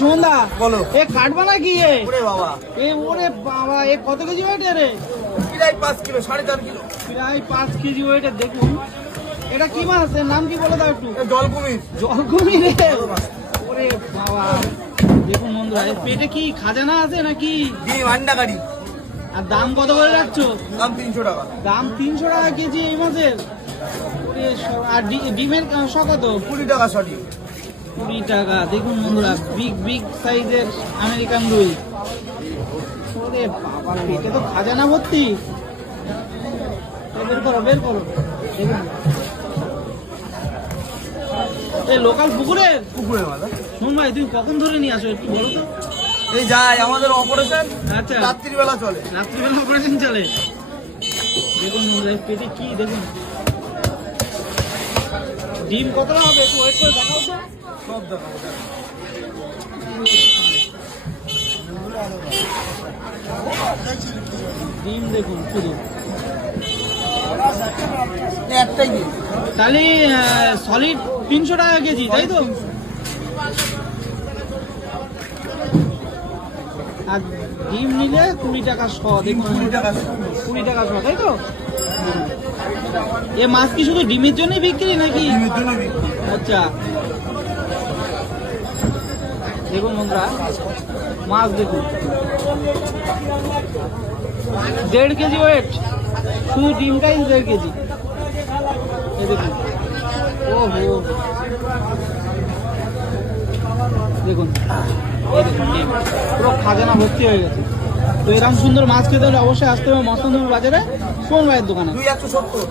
সুমনদা বলো। এ কাটবা না কি ওরে বাবা, ওরে বাবা এ কত কেজি ওয়েট রে? প্রায় 5 কিলো, 4.5 কিলো। প্রায় 5 কেজি ওয়েটের। দেখুন এটা কি মাছ, এর নাম কি বলে দাও একটু। জল কুমির। জলকুমির রে। ওরে বাবা দেখুন বন্ধুরা, এর পেটে কি খাজানা আছে নাকি? ডিম আন্ডা গাড়ি। আর দাম কত করে রাখছো? দাম 300 টাকা। দাম 300 টাকা কেজি এই মাছের। আর ডিমের কত? 20 টাকা সরি। 20 টাকা। দেখুন বন্ধুরা, বিগ সাইজের আমেরিকান রুই। ওরে বাবা, পেটে তো খাজানা ভর্তি। বের করো দেখুন এই লোকাল পুকুরের মালা। শোন ভাই, তুমি কখন ধরে নিয়ে আসো একটু বলো তো। এই যাই আমাদের অপারেশন আচ্ছা, রাত্রিবেলা চলে। রাত্রিবেলা অপারেশন চলে। দেখুন বন্ধুরা, পেটে কি দেখুন। ডিম কতটা হবে একটু ওয়েট করে দেখাও তো। সব দেখাবো। ডিম দেখুন শুধু। একটাই ডিম। তাহলে সলিড 300 টাকা কেজি, তাই তো? আর ডিম নিলে 20 টাকা শ। দেখুন 20 টাকা। 20 টাকা শ, তাই তো? এ মাছ কি শুধু ডিমের জন্যই বিক্রি নাকি? ডিমের জন্য বিক্রি। আচ্ছা দেখুন বন্ধুরা, মাছ দেখুন 1.5 কেজি ওয়েট, শুধু ডিমটাই 1.5 কেজি। এই দেখুন, ও হো দেখুন, এই দেখুন ডিম পুরো খাজানা ভর্তি হয়ে গেছে। তো এরকম সুন্দর মাছ খেতে হলে অবশ্যই আসতে হবে মস্তনগর বাজারে সুমন ভাইয়ের দোকানে। 270।